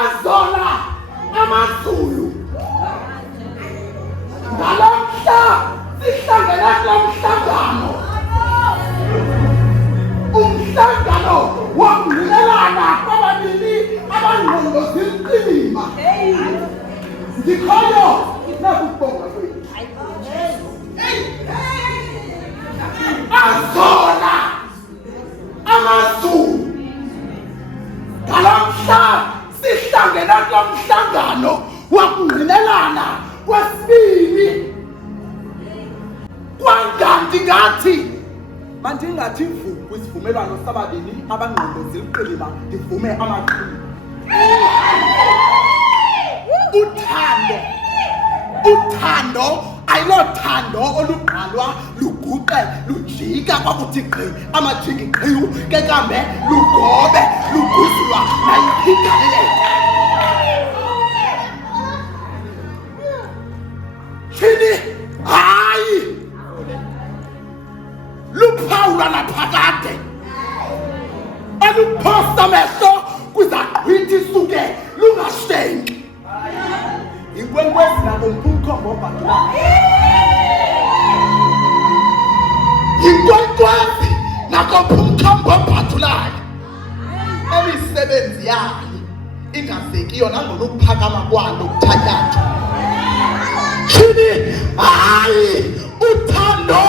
azola amazulu ngalomhla sihlangene kulomhlangano umhlangano wokungqinelana kwababili abangqondo zilima ngikhoyo nakubonga kwethu azola amazulu ngalomhla sihlangene kulomhlangano wokungqinelana kwesibili kwanganti ngathi mandingathi vu kwisivumelwano sababini abangqondo ziliqilima ndivume amaqhinga uthando ayilothando olugqalwa luguqe lujika kwakuthi gqi amajingi qhiwu ke kambe lugobe luguzulwa nayiphigaleleka thini hayi luphawula naphakade aluphosta mehlo kwizaqhwithi suke lungashenki inkwenkwezi nakomphumkhombo obhadulayo inkwenkwezi nakomphumkhombo obhadulayo emisebenzi yayo ingasekiyo nangona ukuphakama kwalo kuthatyathwa thini hayi uthando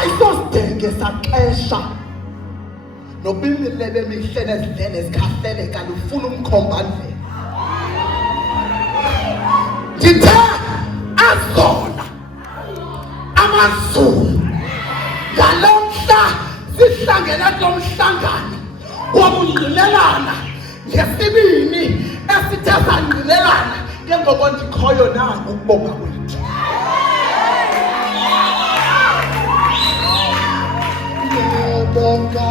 ayisosidenge saxesha nobimile bemihle nezidlele zikhahleleka lufuna umkhombandlela ndithe azola amazulu ngalomhla sihlangene kulomhlangano wokungqinelana ngesibini esithe sangqinelana ke ngoko ndikhoyo nango ukubonga kwethu bonga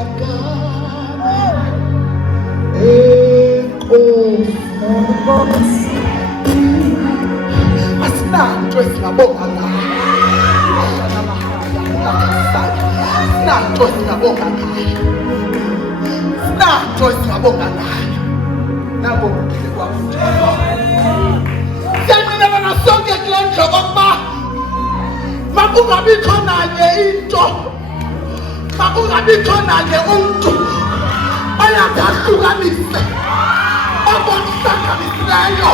asinanto esingabonga ngayo sinanto esingabonga ngayo nabo kuphile kwakuthi siyanqinelana sonke kule ndlu okokuba makungabikho nanye into makungabikho nanye umntu oyangahlukanise okonihlanganisileyo